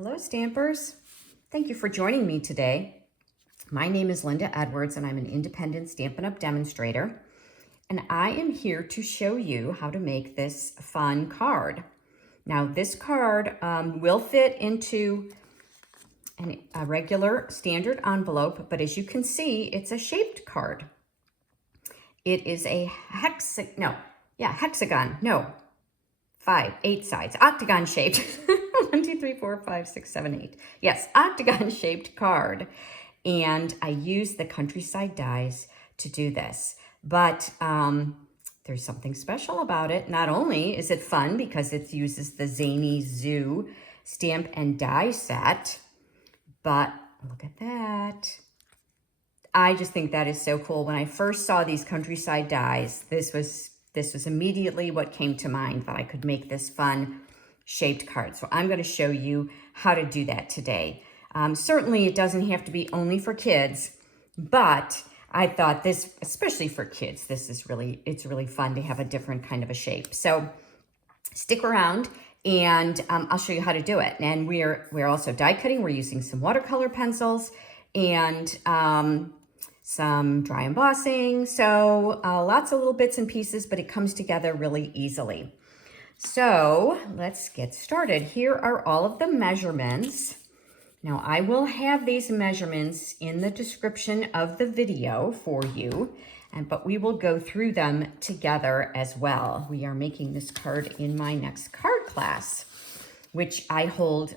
Hello, Stampers. Thank you for joining me today. My name is Linda Edwards, and I'm an independent Stampin' Up! Demonstrator. And I am here to show you how to make this fun card. Now, this card will fit into a regular standard envelope, but as you can see, it's a shaped card. It is a hexagon, 8 sides, octagon shaped. 1, 2, 3, 4, 5, 6, 7, 8. Yes, octagon shaped card. And I use the countryside dies to do this. But there's something special about it. Not only is it fun because it uses the Zany Zoo stamp and die set, but look at that. I just think that is so cool. When I first saw these countryside dies, this was immediately what came to mind, that I could make this fun shaped card. So I'm going to show you how to do that today. Certainly it doesn't have to be only for kids, but I thought this, especially for kids, it's really fun to have a different kind of a shape. So stick around and I'll show you how to do it. And we're also die cutting. We're using some watercolor pencils and some dry embossing. So lots of little bits and pieces, but it comes together really easily. So let's get started. Here are all of the measurements. Now I will have these measurements in the description of the video for you, but we will go through them together as well. We are making this card in my next card class, which I hold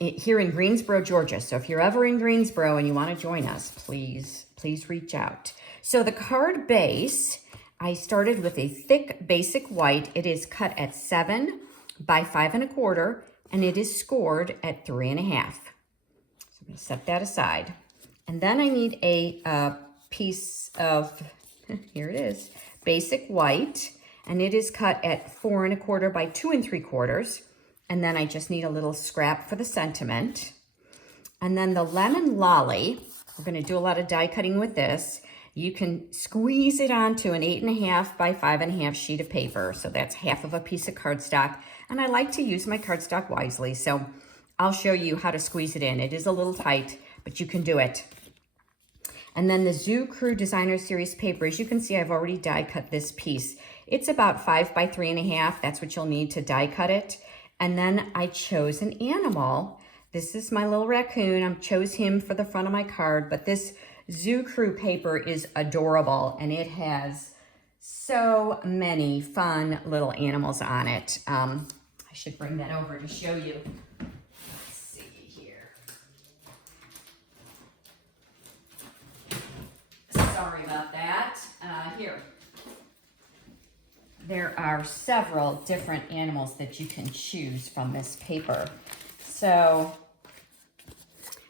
here in Greensboro, Georgia. So if you're ever in Greensboro and you want to join us, please reach out. So the card base, I started with a thick basic white. It is cut at 7 by 5 1/4, and it is scored at 3 1/2. So I'm going to set that aside. And then I need a piece of, here it is, basic white, and it is cut at 4 1/4 by 2 3/4. And then I just need a little scrap for the sentiment. And then the lemon lolly, we're going to do a lot of die cutting with this. You can squeeze it onto an 8 1/2 by 5 1/2 sheet of paper. So that's half of a piece of cardstock. And I like to use my cardstock wisely. So I'll show you how to squeeze it in. It is a little tight, but you can do it. And then the Zoo Crew Designer Series paper. As you can see, I've already die cut this piece. It's about 5 by 3 1/2. That's what you'll need to die cut it. And then I chose an animal. This is my little raccoon. I chose him for the front of my card, but this Zoo Crew paper is adorable, and it has so many fun little animals on it. I should bring that over to show you. Let's see here. Sorry about that. Here. There are several different animals that you can choose from this paper. So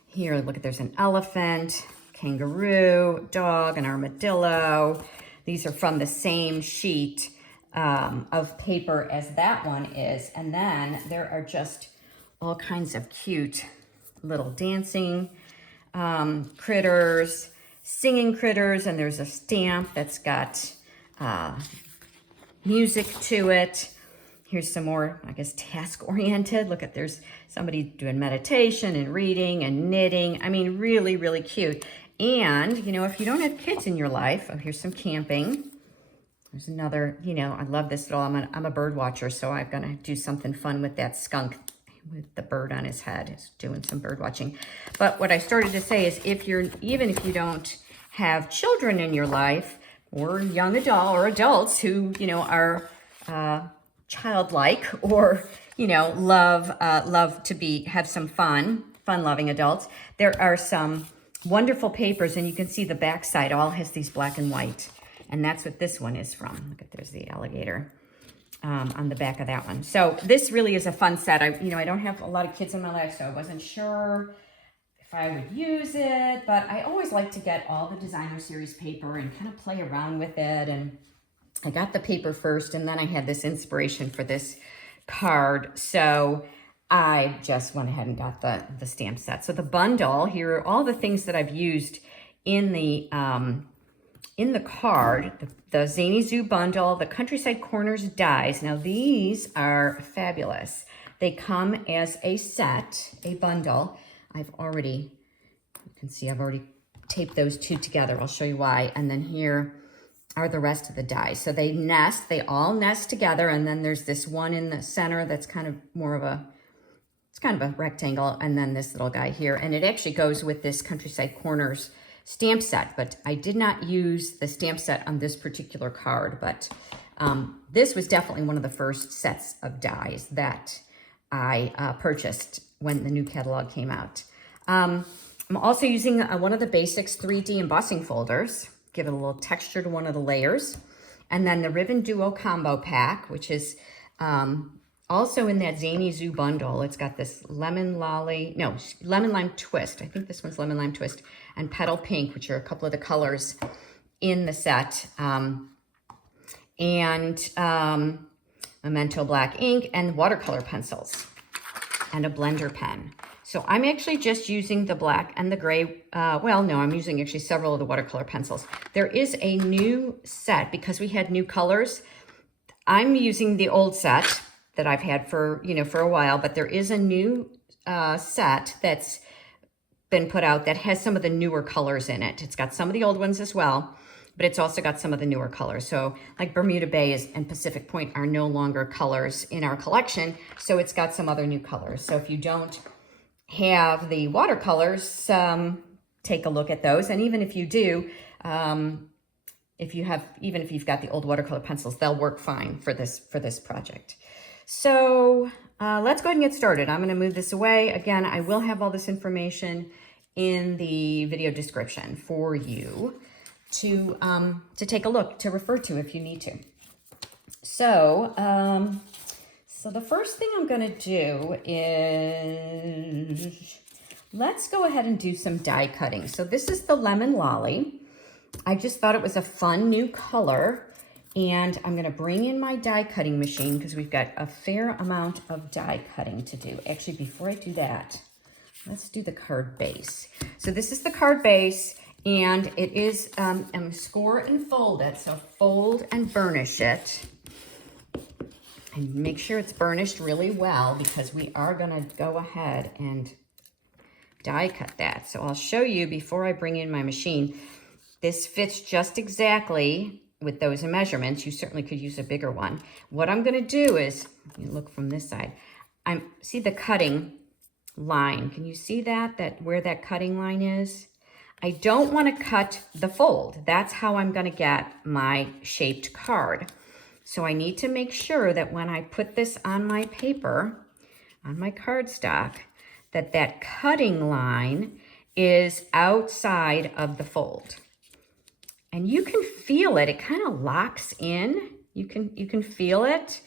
here, look at, there's an elephant, kangaroo, dog, an armadillo. These are from the same sheet of paper as that one is. And then there are just all kinds of cute little dancing critters, singing critters, and there's a stamp that's got music to it. Here's some more, I guess, task-oriented. Look at, there's somebody doing meditation and reading and knitting. I mean, really, really cute. And, you know, if you don't have kids in your life, oh, here's some camping. There's another, you know, I love this little, I'm a bird watcher, so I'm going to do something fun with that skunk with the bird on his head. He's doing some bird watching. But what I started to say is, even if you don't have children in your life, or young adult or adults who, you know, are childlike, or, you know, love to have some fun-loving adults, there are some wonderful papers, and you can see the back side all has these black and white, and that's what this one is from. Look at, there's the alligator on the back of that one. So this really is a fun set. I don't have a lot of kids in my life, so I wasn't sure if I would use it, but I always like to get all the designer series paper and kind of play around with it. And I got the paper first, and then I had this inspiration for this card. So I just went ahead and got the stamp set. So the bundle, here are all the things that I've used in the card. The Zany Zoo Bundle, the Countryside Corners dies. Now these are fabulous. They come as a set, a bundle. You can see I've already taped those two together. I'll show you why. And then here are the rest of the dies. So they all nest together, and then there's this one in the center that's kind of more of a, it's kind of a rectangle, and then this little guy here. And it actually goes with this Countryside Corners stamp set, but I did not use the stamp set on this particular card, but this was definitely one of the first sets of dies that I purchased when the new catalog came out. I'm also using one of the Basics 3D embossing folders, give it a little texture to one of the layers. And then the Ribbon Duo Combo Pack, which is also in that Zany Zoo Bundle. It's got this Lemon Lime Twist. I think this one's Lemon Lime Twist, and Petal Pink, which are a couple of the colors in the set. Memento Black ink and watercolor pencils and a blender pen. So I'm actually just using the black and the gray. I'm using actually several of the watercolor pencils. There is a new set because we had new colors. I'm using the old set that I've had for a while, but there is a new set that's been put out that has some of the newer colors in it. It's got some of the old ones as well, but it's also got some of the newer colors. So like Bermuda Bay and Pacific Point are no longer colors in our collection. So it's got some other new colors. So if you don't have the watercolors, take a look at those. And even if you do, if you've got the old watercolor pencils, they'll work fine for this project. So let's go ahead and get started. I'm going to move this away. Again, I will have all this information in the video description for you to take a look, to refer to if you need to. So, so the first thing I'm going to do is, let's go ahead and do some die cutting. So this is the Lemon Lolly. I just thought it was a fun new color, and I'm going to bring in my die cutting machine because we've got a fair amount of die cutting to do. Actually, before I do that, let's do the card base. So this is the card base, and it is score and fold it. So fold and burnish it. And make sure it's burnished really well because we are going to go ahead and die cut that. So I'll show you before I bring in my machine. This fits just exactly with those measurements. You certainly could use a bigger one. What I'm going to do is, you look from this side, see the cutting line. Can you see that where that cutting line is? I don't want to cut the fold. That's how I'm going to get my shaped card. So I need to make sure that when I put this on my paper, on my cardstock, that cutting line is outside of the fold. And you can feel it. It kind of locks in. You can feel it,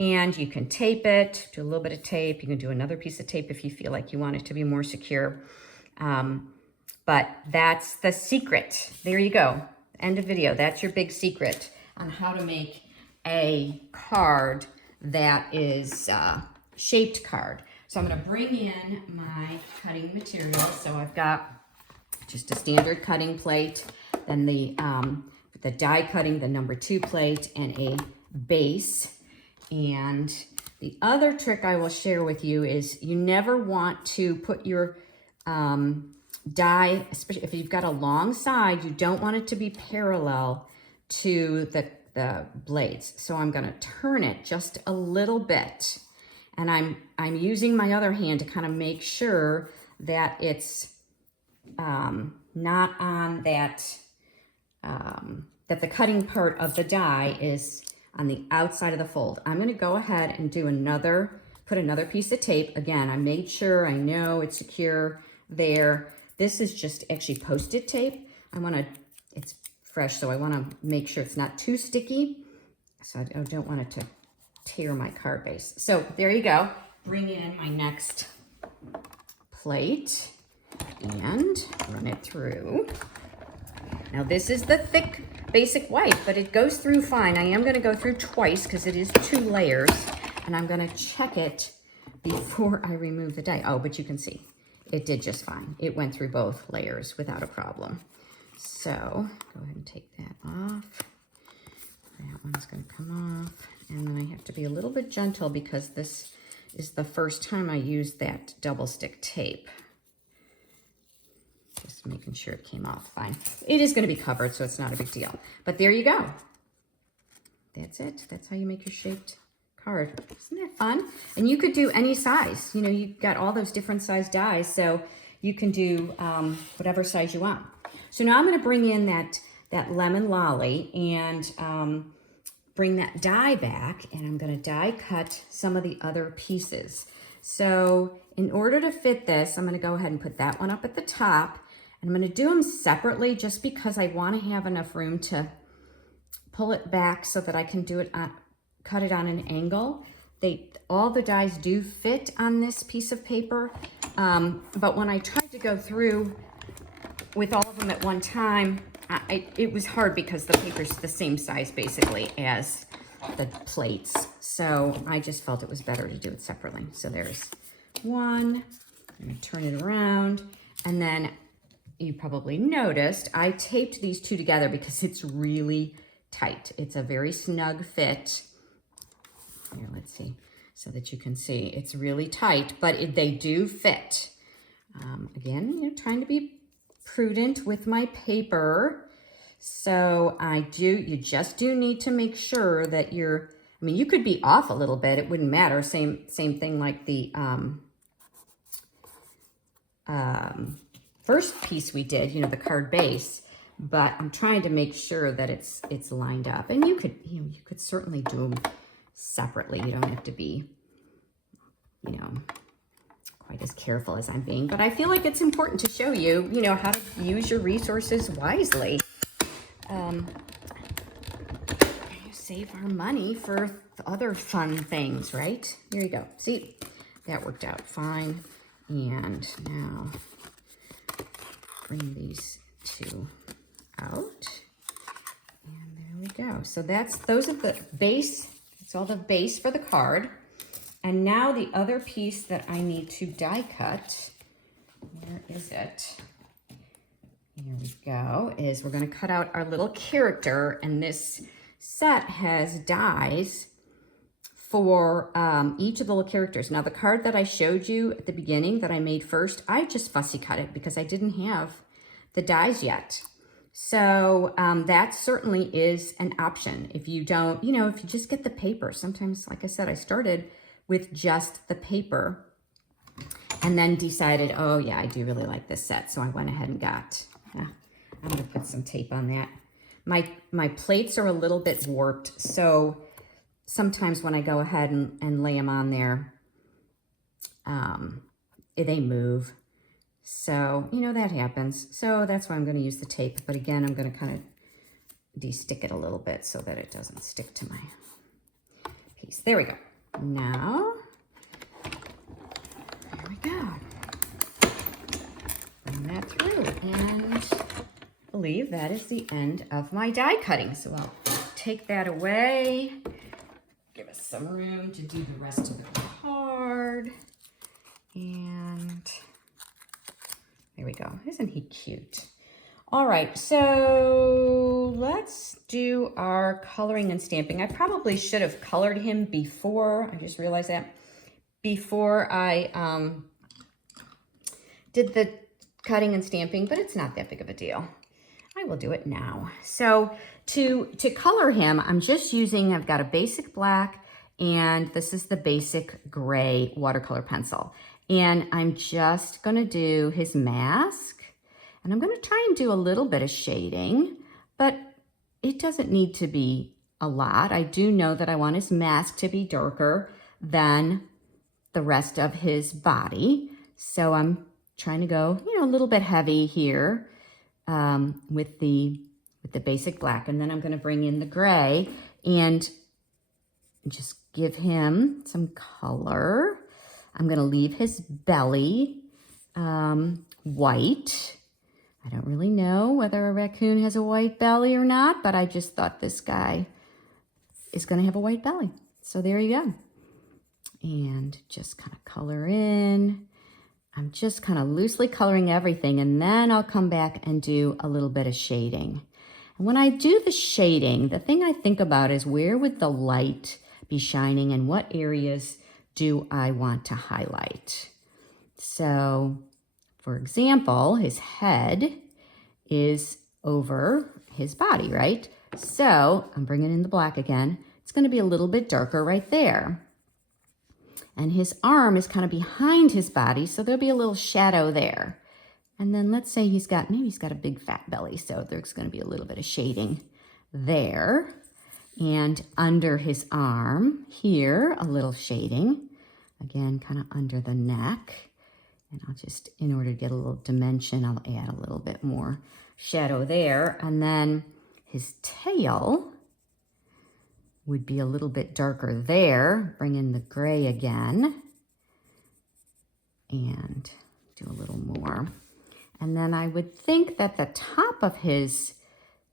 and you can tape it. Do a little bit of tape. You can do another piece of tape if you feel like you want it to be more secure. But that's the secret. There you go. End of video. That's your big secret on how to make a card that is shaped card. So I'm going to bring in my cutting material. So I've got just a standard cutting plate, then the die cutting, the number 2 plate, and a base. And the other trick I will share with you is you never want to put your die, especially if you've got a long side, you don't want it to be parallel to the blades. So I'm going to turn it just a little bit, and I'm using my other hand to kind of make sure that it's not on that that the cutting part of the die is on the outside of the fold. I'm going to go ahead and put another piece of tape. Again, I made sure I know it's secure there. This is just actually Post-it tape. It's fresh, so I want to make sure it's not too sticky. So I don't want it to tear my card base. So there you go. Bring in my next plate and run it through. Now this is the thick basic white, but it goes through fine. I am going to go through twice because it is 2 layers, and I'm going to check it before I remove the die. Oh, but you can see it did just fine. It went through both layers without a problem. So go ahead and take that off. That one's going to come off, and then I have to be a little bit gentle because this is the first time I used that double stick tape. Just making sure it came off fine. It is going to be covered, so it's not a big deal. But there you go. That's it. That's how you make your shaped card. Isn't that fun? And you could do any size. You know, you've got all those different size dies, so you can do whatever size you want. So now I'm going to bring in that lemon lolly and bring that die back, and I'm going to die cut some of the other pieces. So in order to fit this, I'm going to go ahead and put that one up at the top, and I'm going to do them separately just because I want to have enough room to pull it back so that I can do it on, cut it on an angle. All the dies do fit on this piece of paper, but when I tried to go through with all of them at one time, it was hard because the paper's the same size basically as the plates. So I just felt it was better to do it separately. So there's one. I'm gonna turn it around, and then you probably noticed I taped these two together because it's really tight. It's a very snug fit. Here, let's see, so that you can see it's really tight, but they do fit. Again, you're trying to be prudent with my paper. So you just do need to make sure that I mean, you could be off a little bit, it wouldn't matter. Same thing like the first piece we did, you know, the card base, but I'm trying to make sure that it's lined up. And you could certainly do them separately. You don't have to be, you know, quite as careful as I'm being, but I feel like it's important to show you, you know, how to use your resources wisely. Save our money for other fun things, right? Here you go. See, that worked out fine. And now bring these two out. And there we go. So those are the base. It's all the base for the card. And now the other piece that I need to die cut, where is it? Here we go, is we're going to cut out our little character, and this set has dies for each of the little characters. Now the card that I showed you at the beginning that I made first, I just fussy cut it because I didn't have the dies yet. So that certainly is an option. If you don't, you know, if you just get the paper, sometimes, like I said, I started with just the paper and then decided, oh yeah, I do really like this set. So I went ahead and got, I'm gonna put some tape on that. My plates are a little bit warped, so sometimes when I go ahead and lay them on there, they move. So, you know, that happens. So that's why I'm going to use the tape. But again, I'm going to kind of de-stick it a little bit so that it doesn't stick to my piece. There we go. Now, there we go. Bring that through, and I believe that is the end of my die cutting. So I'll take that away, give us some room to do the rest of the card, and there we go. Isn't he cute? All right, so let's do our coloring and stamping. I probably should have colored him before. I just realized that before I did the cutting and stamping, but it's not that big of a deal. I will do it now. So to color him, I'm just using, I've got a basic black, and this is the basic gray watercolor pencil. And I'm just gonna do his mask, and I'm gonna try and do a little bit of shading, but it doesn't need to be a lot. I do know that I want his mask to be darker than the rest of his body. So I'm trying to go, you know, a little bit heavy here with the basic black. And then I'm gonna bring in the gray and just give him some color. I'm gonna leave his belly white. I don't really know whether a raccoon has a white belly or not, but I just thought this guy is gonna have a white belly. So there you go. And just kind of color in. I'm just kind of loosely coloring everything, and then I'll come back and do a little bit of shading. And when I do the shading, the thing I think about is where would the light be shining and what areas do I want to highlight? So, for example, his head is over his body, right? So I'm bringing in the black again. It's going to be a little bit darker right there. And his arm is kind of behind his body, so there'll be a little shadow there. And then let's say maybe he's got a big fat belly, so there's going to be a little bit of shading there. And under his arm here, a little shading. Again, kind of under the neck. And I'll just, in order to get a little dimension, I'll add a little bit more shadow there. And then his tail would be a little bit darker there. Bring in the gray again. And do a little more. And then I would think that the top of his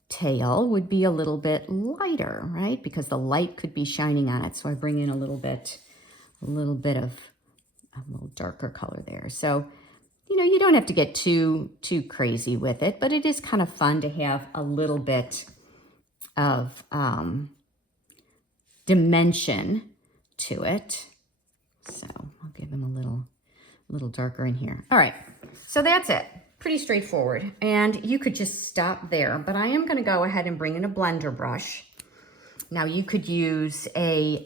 tail would be a little bit lighter, right? Because the light could be shining on it. So I bring in a little bit of a little darker color there. So, you don't have to get too crazy with it, but it is kind of fun to have a little bit of dimension to it. So I'll give him a little darker in here. All right, so that's it. Pretty straightforward. And you could just stop there, but I am going to go ahead and bring in a blender brush. Now you could use a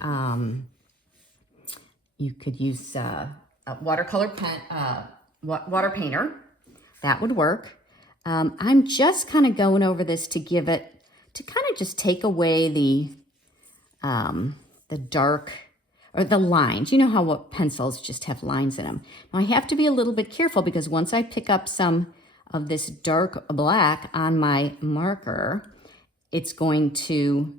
watercolor pen, water painter. That would work. I'm just kind of going over this to kind of just take away the dark or the lines. You know how what pencils just have lines in them. Now I have to be a little bit careful because once I pick up some of this dark black on my marker, it's going to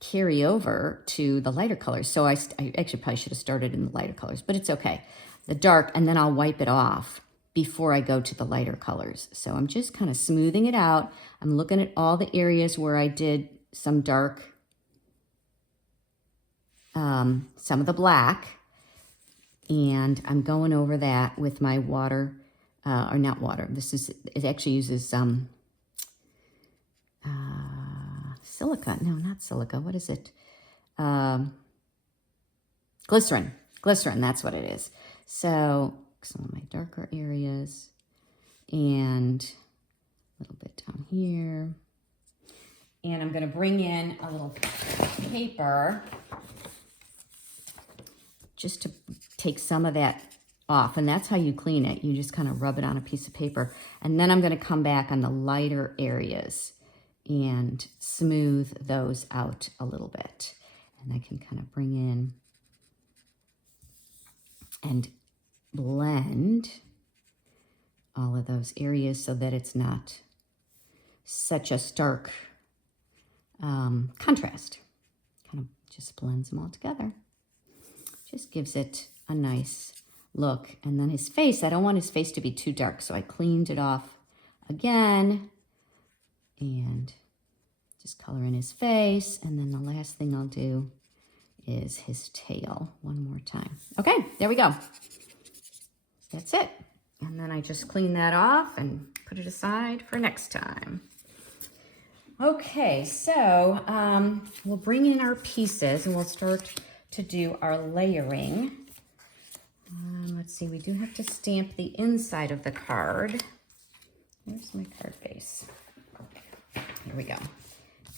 carry over to the lighter colors. So I actually probably should have started in the lighter colors, but it's okay. The dark, and then I'll wipe it off before I go to the lighter colors. So I'm just kind of smoothing it out. I'm looking at all the areas where I did some dark, some of the black, and I'm going over that with my water, or not water. It actually uses silica. No, not silica. What is it? Glycerin. Glycerin, that's what it is. So some of my darker areas and a little bit down here. And I'm going to bring in a little paper just to take some of that off. And that's how you clean it. You just kind of rub it on a piece of paper. And then I'm going to come back on the lighter areas and smooth those out a little bit. And I can kind of bring in and blend all of those areas so that it's not such a stark contrast. Kind of just blends them all together. Just gives it a nice look. And then his face, I don't want his face to be too dark, so I cleaned it off again and just color in his face. And then the last thing I'll do is his tail one more time. Okay, there we go. That's it. And then I just clean that off and put it aside for next time. Okay, so we'll bring in our pieces and we'll start to do our layering. Let's see, we do have to stamp the inside of the card. Where's my card base? Here we go.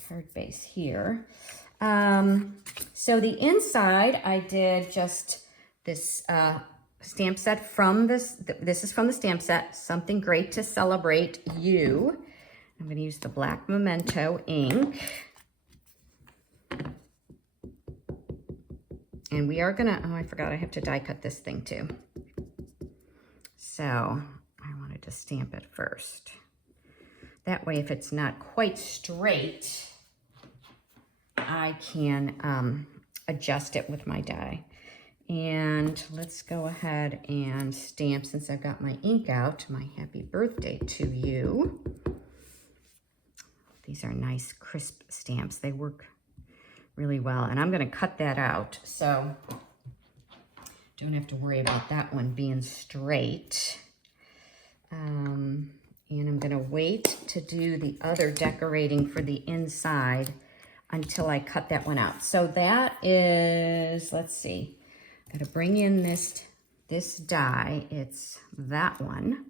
Card base here. So the inside, I did just this stamp set from this is from the stamp set, Something Great to Celebrate You. I'm going to use the black Memento ink. And we are going to, oh, I forgot I have to die cut this thing too. So I wanted to stamp it first. That way, if it's not quite straight, I can adjust it with my die. And let's go ahead and stamp, since I've got my ink out, my happy birthday to you. These are nice crisp stamps. They work really well. And I'm going to cut that out, so don't have to worry about that one being straight. And I'm going to wait to do the other decorating for the inside until I cut that one out. So that is, let's see, Got to bring in this die. It's that one.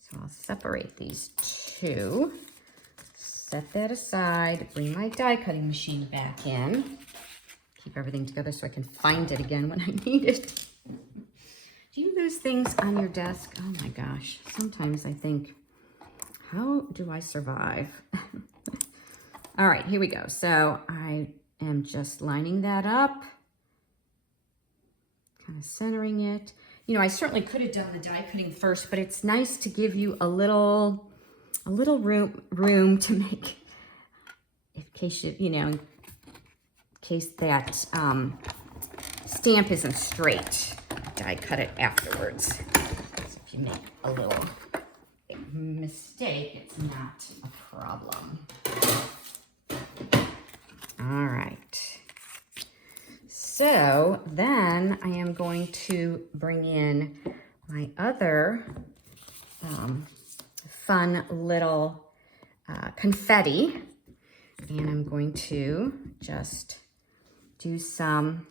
So I'll separate these two. Set that aside. Bring my die cutting machine back in. Keep everything together so I can find it again when I need it. Do you lose things on your desk? Oh my gosh. Sometimes I think, how do I survive? All right, here we go. So I am just lining that up, kind of centering it. You know, I certainly could have done the die cutting first, but it's nice to give you a little room to make, in case in case that stamp isn't straight. Die cut it afterwards. So if you make a little mistake, it's not a problem. All right. So then I am going to bring in my other fun little confetti, and I'm going to just do some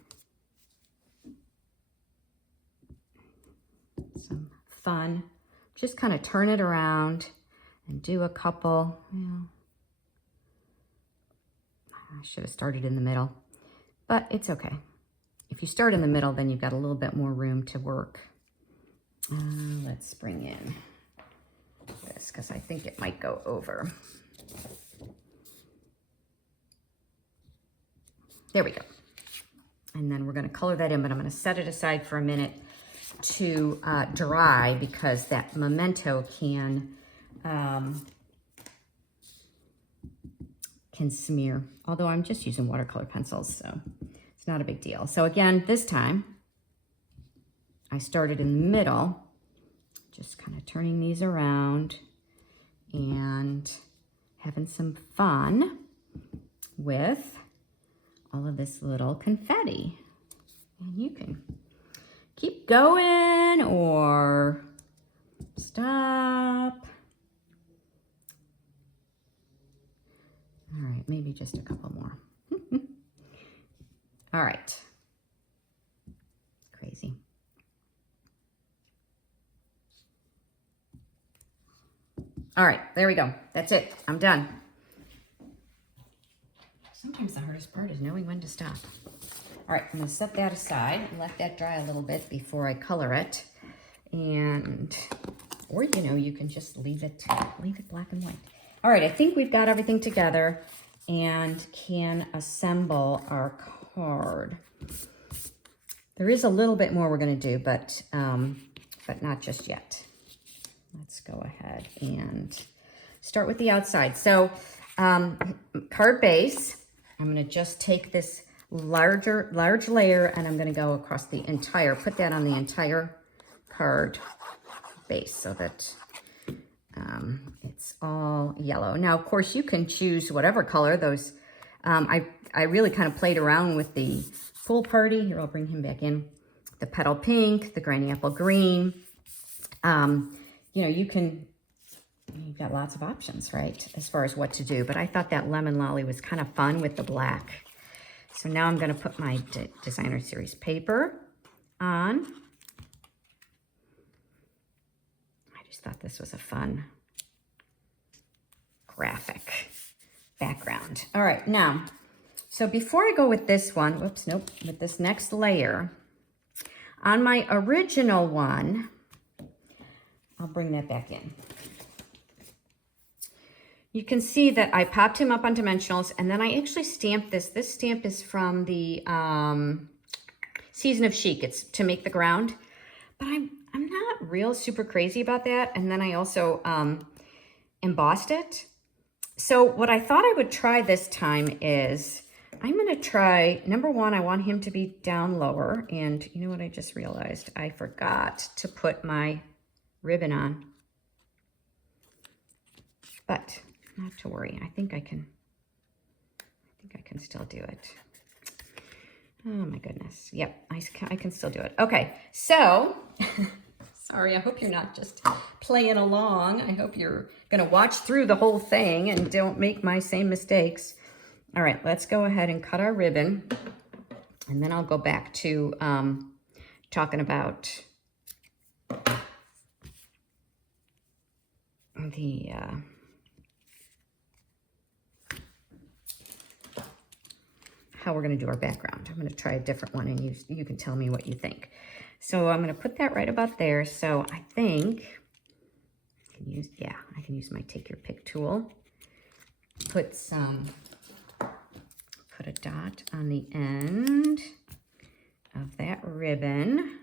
fun, just kind of turn it around and do a couple. Well, I should have started in the middle, but it's okay. If you start in the middle, then you've got a little bit more room to work. Let's bring in this because I think it might go over. There we go. And then we're going to color that in, but I'm going to set it aside for a minute to dry because that Memento can smear. Although I'm just using watercolor pencils, so it's not a big deal. So again, this time I started in the middle, just kind of turning these around and having some fun with all of this little confetti. And you can keep going or stop. All right, maybe just a couple more. All right. Crazy. All right, there we go. That's it. I'm done. Sometimes the hardest part is knowing when to stop. All right, I'm going to set that aside and let that dry a little bit before I color it. And, or you can just leave it black and white. All right, I think we've got everything together and can assemble our card. There is a little bit more we're going to do, but not just yet. Let's go ahead and start with the outside. So card base, I'm going to just take this large layer and I'm going to go across the entire, put that on the entire card base so that it's all yellow. Now, of course, you can choose whatever color those. I really kind of played around with the Pool Party. Here, I'll bring him back in. The Petal Pink, the Granny Apple Green. You've got lots of options, right, as far as what to do. But I thought that Lemon Lolly was kind of fun with the black. So now I'm going to put my Designer Series paper on. I just thought this was a fun graphic background. All right, now, so before I go with this one, with this next layer, on my original one, I'll bring that back in. You can see that I popped him up on dimensionals, and then I actually stamped this. This stamp is from the Season of Chic. It's to make the ground, but I'm not real super crazy about that. And then I also embossed it. So what I thought I would try this time is I'm going to try, number one, I want him to be down lower. And you know what I just realized? I forgot to put my ribbon on. But not to worry. I think I can still do it. Oh my goodness. Yep, I can still do it. Okay, so sorry, I hope you're not just playing along. I hope you're gonna watch through the whole thing and don't make my same mistakes. All right, let's go ahead and cut our ribbon. And then I'll go back to talking about the how we're going to do our background. I'm going to try a different one, and you can tell me what you think. So I'm going to put that right about there. So I think I can use, yeah, I can use my take your pick tool. Put a dot on the end of that ribbon.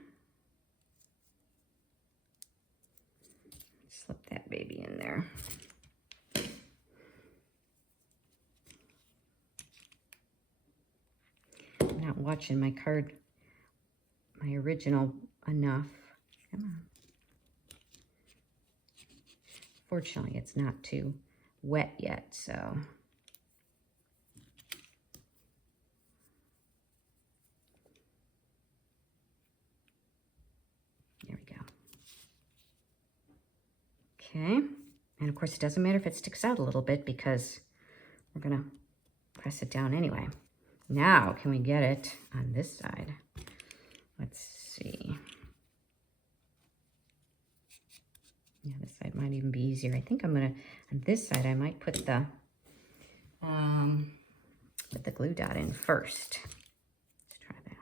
Slip that baby in there. I'm not watching my card, my original enough. Come on. Fortunately, it's not too wet yet, so. There we go. Okay, and of course it doesn't matter if it sticks out a little bit because we're gonna press it down anyway. Now, can we get it on this side? Let's see. Yeah, this side might even be easier. I think I'm gonna, on this side, I might put the glue dot in first. Let's try that.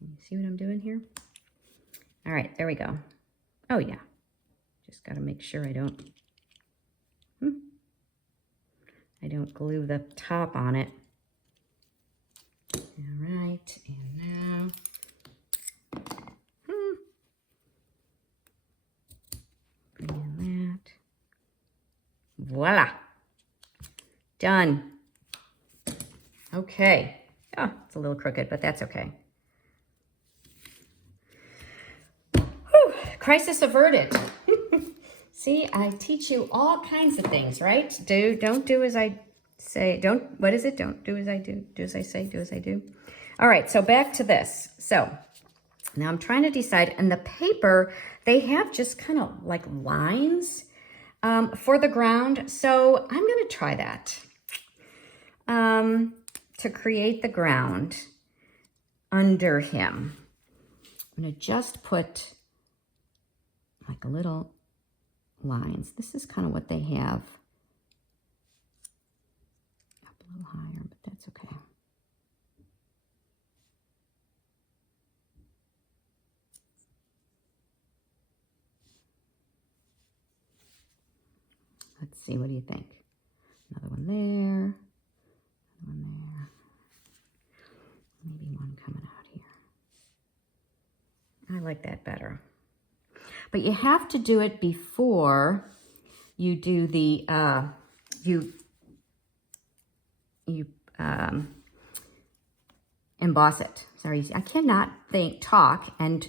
You see what I'm doing here? All right, there we go. Oh yeah, just gotta make sure I don't glue the top on it. All right, and now, bring in that. Voila, done. Okay, oh, it's a little crooked, but that's okay. Whew, crisis averted. See, I teach you all kinds of things, right? Don't do as I say. What is it? Don't do as I do. Do as I say, do as I do. All right, so back to this. So now I'm trying to decide, and the paper, they have just kind of like lines for the ground. So I'm gonna try that to create the ground under him. I'm gonna just put like a little lines. This is kind of what they have. Up a little higher, but that's okay. Let's see, what do you think? Another one there, another one there. Maybe one coming out here. I like that better. But you have to do it before you do the, emboss it. Sorry, I cannot talk and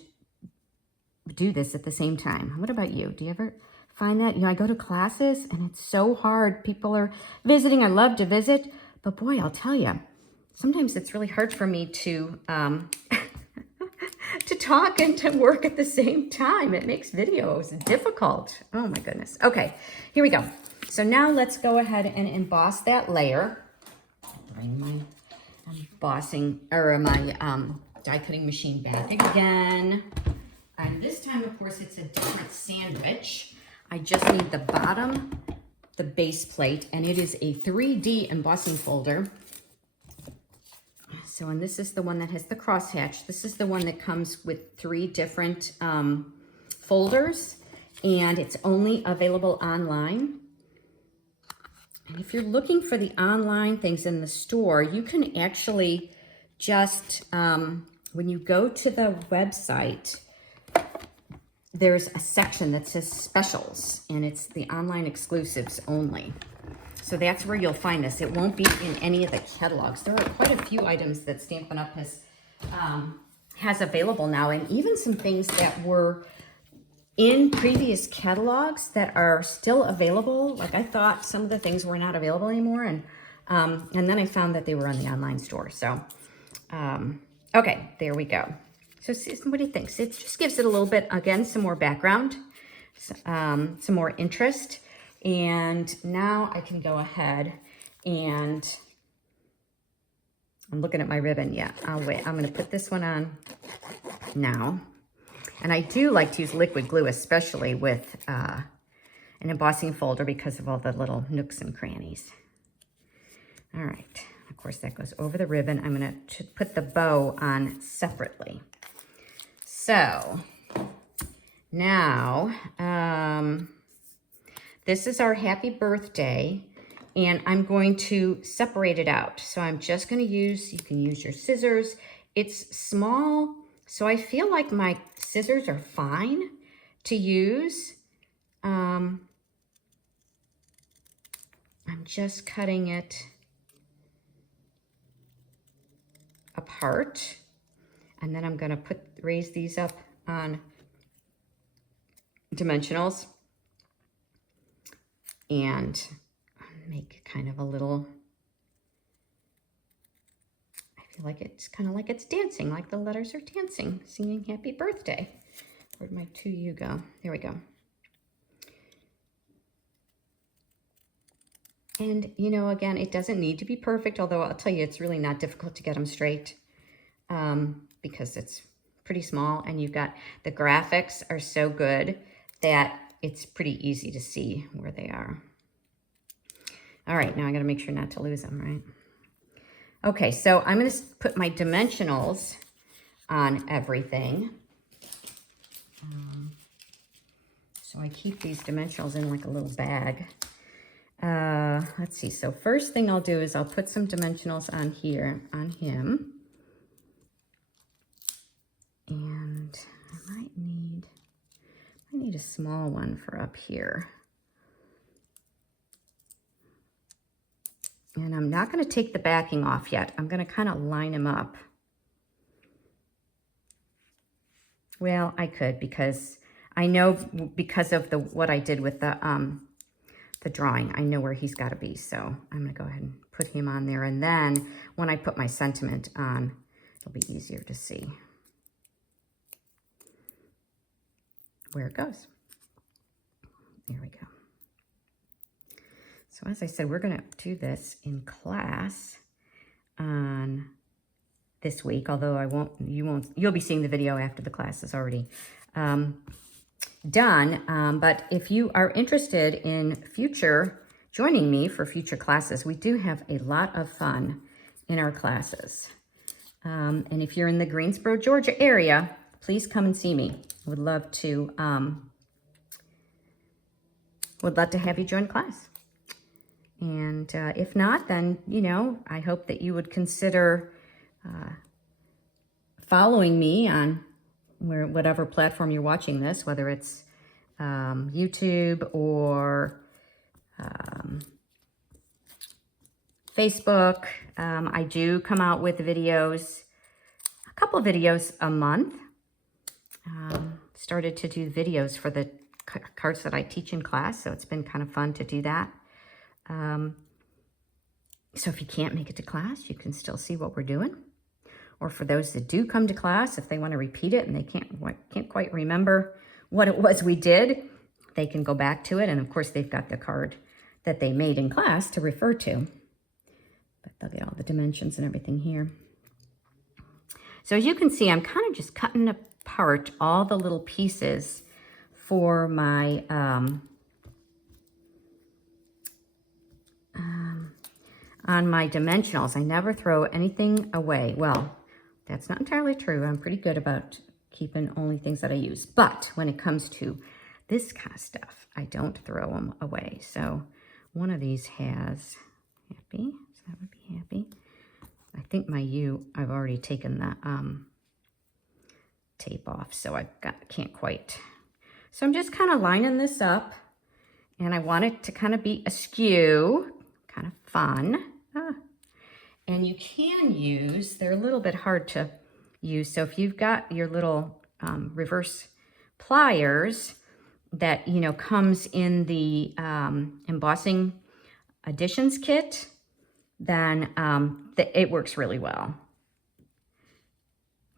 do this at the same time. What about you? Do you ever find that? You know, I go to classes and it's so hard. People are visiting. I love to visit, but boy, I'll tell you, sometimes it's really hard for me to to talk and to work at the same time. It makes videos difficult. Oh my goodness. Okay, here we go. So now let's go ahead and emboss that layer. Bring my embossing, or my die cutting machine back again. And this time, of course, it's a different sandwich. I just need the bottom, the base plate, and it is a 3D embossing folder. So, and this is the one that has the crosshatch. This is the one that comes with 3 different folders, and it's only available online. And if you're looking for the online things in the store, you can actually just, when you go to the website, there's a section that says specials, and it's the online exclusives only. So that's where you'll find this. It won't be in any of the catalogs. There are quite a few items that Stampin' Up has available now, and even some things that were in previous catalogs that are still available. Like I thought some of the things were not available anymore, and then I found that they were on the online store. So, okay, there we go. So what do you think? It just gives it a little bit, again, some more background, some more interest. And now I can go ahead and I'm looking at my ribbon. Yeah, I'll wait. I'm going to put this one on now. And I do like to use liquid glue, especially with an embossing folder because of all the little nooks and crannies. All right. Of course, that goes over the ribbon. I'm going to put the bow on separately. So now, this is our happy birthday, and I'm going to separate it out. So I'm just going to use, you can use your scissors. It's small, so I feel like my scissors are fine to use. I'm just cutting it apart, and then I'm going to raise these up on dimensionals and make kind of a little, I feel like it's kind of like it's dancing, like the letters are dancing, singing happy birthday. Where'd my 2U go? There we go. And, you know, again, it doesn't need to be perfect, although I'll tell you, it's really not difficult to get them straight because it's pretty small, and you've got, the graphics are so good that it's pretty easy to see where they are. All right, now I gotta make sure not to lose them, right? Okay, so I'm gonna put my dimensionals on everything. So I keep these dimensionals in like a little bag. Let's see, so first thing I'll do is I'll put some dimensionals on here, on him. And I might need a small one for up here. And I'm not going to take the backing off yet. I'm going to kind of line him up. Well, I could, because I know, because of what I did with the drawing, I know where he's got to be. So I'm going to go ahead and put him on there. And then when I put my sentiment on, it'll be easier to see where it goes. There we go. So as I said, we're going to do this in class on this week, although you'll be seeing the video after the class is already done. But if you are interested in joining me for future classes, we do have a lot of fun in our classes. And if you're in the Greensboro, Georgia area, please come and see me. I would love to have you join class. And if not, then, you know, I hope that you would consider following me on whatever platform you're watching this, whether it's YouTube or Facebook. I do come out with videos, a couple of videos a month. Started to do videos for the cards that I teach in class, so it's been kind of fun to do that. So if you can't make it to class, you can still see what we're doing. Or for those that do come to class, if they want to repeat it and they can't quite remember what it was we did, they can go back to it. And of course, they've got the card that they made in class to refer to. But they'll get all the dimensions and everything here. So as you can see, I'm kind of just cutting apart all the little pieces for my on my dimensionals. I never throw anything away. Well, that's not entirely true. I'm pretty good about keeping only things that I use. But when it comes to this kind of stuff, I don't throw them away. So one of these has happy, so that would be happy. I think my U, I've already taken the tape off, so can't quite. So I'm just kind of lining this up, and I want it to kind of be askew, kind of fun. And you can use, they're a little bit hard to use, so if you've got your little reverse pliers that, you know, comes in the embossing additions kit, then it works really well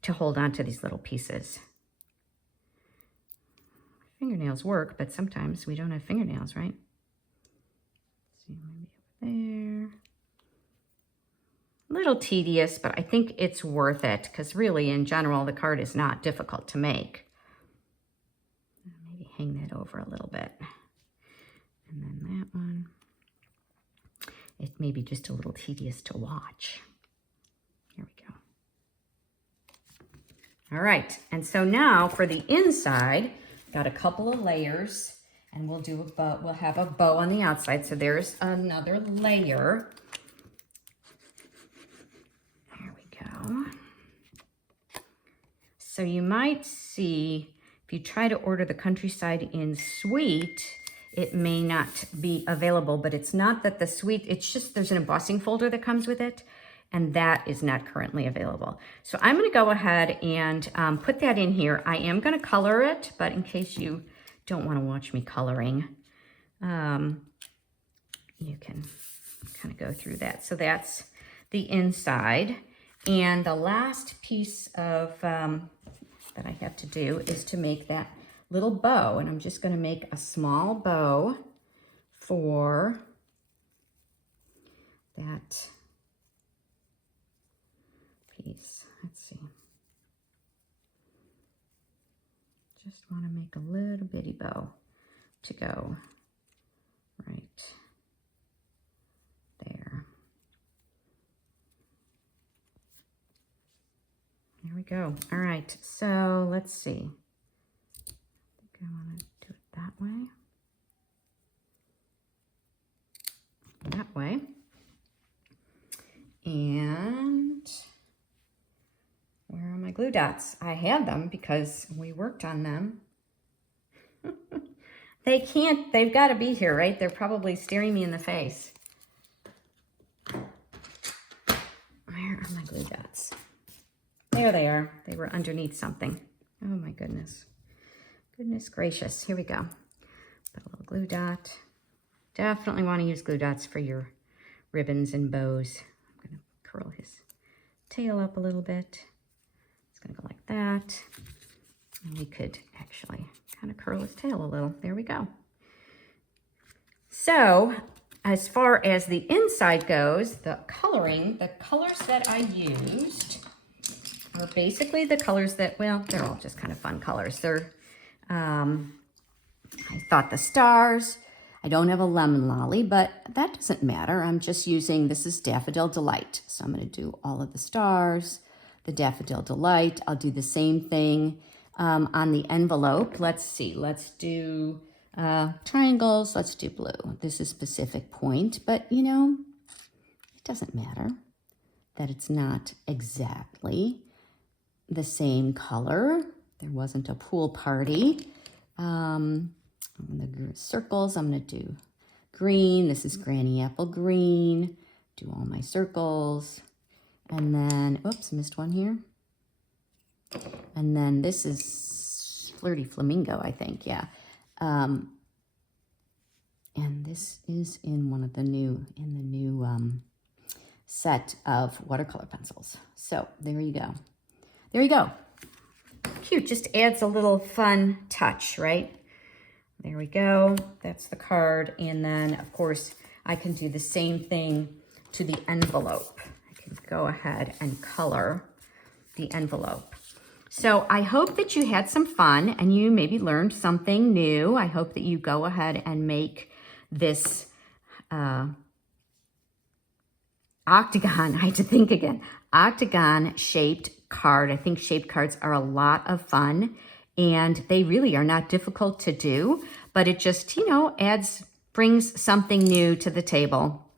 to hold on to these little pieces. Fingernails work, but sometimes we don't have fingernails, right? Let's see, maybe over there. little tedious, but I think it's worth it because really in general, the card is not difficult to make. Maybe hang that over a little bit. And then that one, it may be just a little tedious to watch. Here we go. All right, and so now for the inside, got a couple of layers, and we'll do a bow. We'll have a bow on the outside. So there's another layer. There we go. So you might see if you try to order the Countryside in Sweet, it may not be available, but it's not that the Sweet, it's just there's an embossing folder that comes with it, and that is not currently available. So I'm gonna go ahead and put that in here. I am gonna color it, but in case you don't wanna watch me coloring, you can kind of go through that. So that's the inside. And the last piece of that I have to do is to make that little bow, and I'm just going to make a small bow for that piece. Let's see. Just want to make a little bitty bow to go right there. There we go. All right, so let's see. I want to do it that way. That way. And where are my glue dots? I had them because we worked on them. They've got to be here, right? They're probably staring me in the face. Where are my glue dots? There they are. They were underneath something. Oh my goodness. Goodness gracious. Here we go. Put a little glue dot. Definitely want to use glue dots for your ribbons and bows. I'm going to curl his tail up a little bit. It's going to go like that. And we could actually kind of curl his tail a little. There we go. So as far as the inside goes, the coloring, the colors that I used are basically the colors that, well, they're all just kind of fun colors. They're, I thought the stars, I don't have a lemon lolly, but that doesn't matter. I'm just using, this is Daffodil Delight. So I'm going to do all of the stars, the Daffodil Delight. I'll do the same thing on the envelope. Let's see, let's do triangles. Let's do blue. This is Pacific Point, but you know, it doesn't matter that it's not exactly the same color. There wasn't a pool party. The circles, I'm going to do green. This is Granny Apple Green. Do all my circles. And then, oops, missed one here. And then this is Flirty Flamingo, I think, yeah. And this is in one of the new, set of watercolor pencils. So there you go. There you go. Cute, just adds a little fun touch, right? There we go. That's the card. And then, of course, I can do the same thing to the envelope. I can go ahead and color the envelope. So I hope that you had some fun and you maybe learned something new. I hope that you go ahead and make this octagon, I had to think again, octagon shaped card. I think shaped cards are a lot of fun and they really are not difficult to do, but it just, you know, brings something new to the table.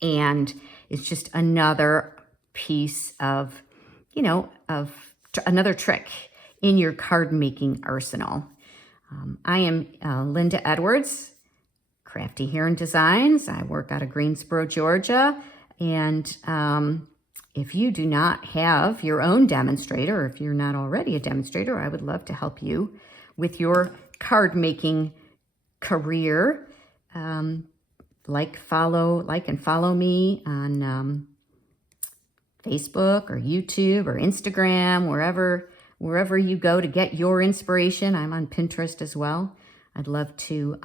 And it's just another piece of, you know, another trick in your card making arsenal. I am Linda Edwards, Crafty Heron Designs. I work out of Greensboro, Georgia. And if you do not have your own demonstrator, or if you're not already a demonstrator, I would love to help you with your card making career. Like and follow me on Facebook or YouTube or Instagram, wherever you go to get your inspiration. I'm on Pinterest as well. I'd love to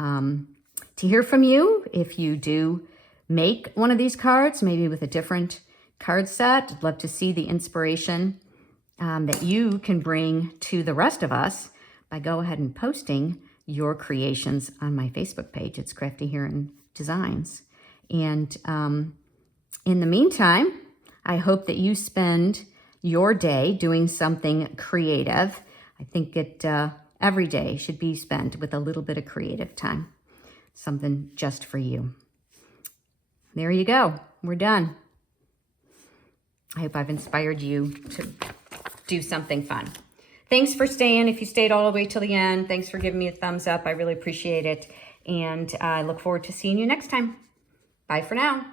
hear from you if you do make one of these cards, maybe with a different card set. I'd love to see the inspiration that you can bring to the rest of us by go ahead and posting your creations on my Facebook page. It's Crafty Heron Designs. And in the meantime, I hope that you spend your day doing something creative. I think every day should be spent with a little bit of creative time. Something just for you. There you go. We're done. I hope I've inspired you to do something fun. Thanks for staying. If you stayed all the way till the end, thanks for giving me a thumbs up. I really appreciate it. And I look forward to seeing you next time. Bye for now.